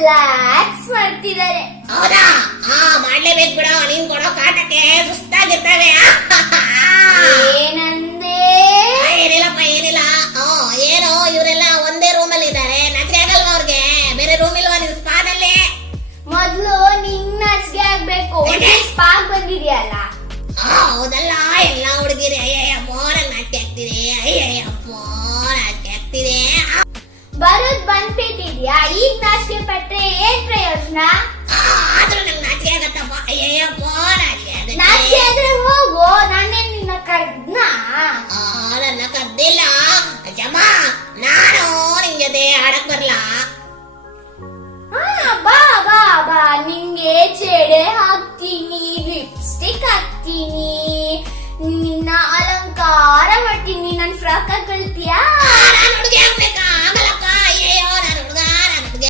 Relax ಮಾಡ್ತಿದ್ದಾರೆ. ಹೌದಾ? ಮಾಡ್ಲೇಬೇಕು ಬಿಡ, ನೀನ್ ಕೊಡೋ ಕಾಟಕ್ಕೆ ಸುಸ್ತಾಗಿರ್ತವೆ. ಏನಂದೆ? ಏನಿಲ್ಲಪ್ಪ, ಏನಿಲ್ಲ. ಏನೋ ಇವರೆಲ್ಲ ಒಂದೇ ರೂಮ್ ಅಲ್ಲಿ ಇದ್ದಾರೆ, ನಾಚಿಕೆ ಆಗಲ್ವಾ ಅವ್ರಿಗೆ? ಬೇರೆ ರೂಮ್ ಇಲ್ವಾ ನಿನ್ ಸ್ಪಾದಲ್ಲಿ? ಮೊದ್ಲು ನಿನ್ನ ನಾಚಿಕೆ ಆಗ್ಬೇಕು. ಸ್ಪಾಗ್ ಬಂದಿದ್ಯಲ್ಲ. ಹೌದಲ್ಲ, ಎಲ್ಲ ಹುಡುಗಿರಿ ಅಯ್ಯಯ್ಯಪ್ಪೋ ನಂಗೆ ನಾಚಿಕೆ ಆಗ್ತಿದೆ, ಅಯ್ಯಯ್ಯಪ್ಪೋ ನಾಚಿಕೆ ಆಗ್ತಿದೆ. ಬರೋದ್ ಬಂದ್ಬಿಟ್ಟಿದ್ಯಾ, ಈಗ ನಾಚಿಕೆ ಪಟ್ರೆ ಏನ್ ಪ್ರಯೋಜನ? ಆದ್ರೂ ನಂಗೆ ನಾಚಿಕೆ ಆಗತ್ತಪ್ಪ, ಅಯ್ಯಯ್ಯಪ್ಪೋ ನಾಚಿಕೆ ಆಗತ್ತೆ. ನಾಚಿಕೆ ಆದ್ರೆ ಹೋಗು, ನಾನೇನ್ ನಿನ್ನ ಕರ್ದ್ನ? ನನ್ನ ಕದ್ದಿಲ್ಲ ಅಜ್ಜಮ್ಮ, ನಾನು ನಿನ್ ಜೊತೆ ಆಡಕ್ ಬರ್ಲಾ? ಬಾ ಬಾ ಬಾ, ನಿಂಗೆ ಜಡೆ ಹಾಕ್ತೀನಿ, ಲಿಪ್ಸ್ಟಿಕ್ ಹಾಕ್ತೀನಿ, ನಿನ್ನ ಅಲಂಕಾರ ಮಾಡ್ತೀನಿ. ನನ್ ಫ್ರಾಕ್ ಹಾಕೊಳ್ತೀಯಾ? ನಾನು ಹುಡುಗಿ ಆಗ್ಬೇಕಾ?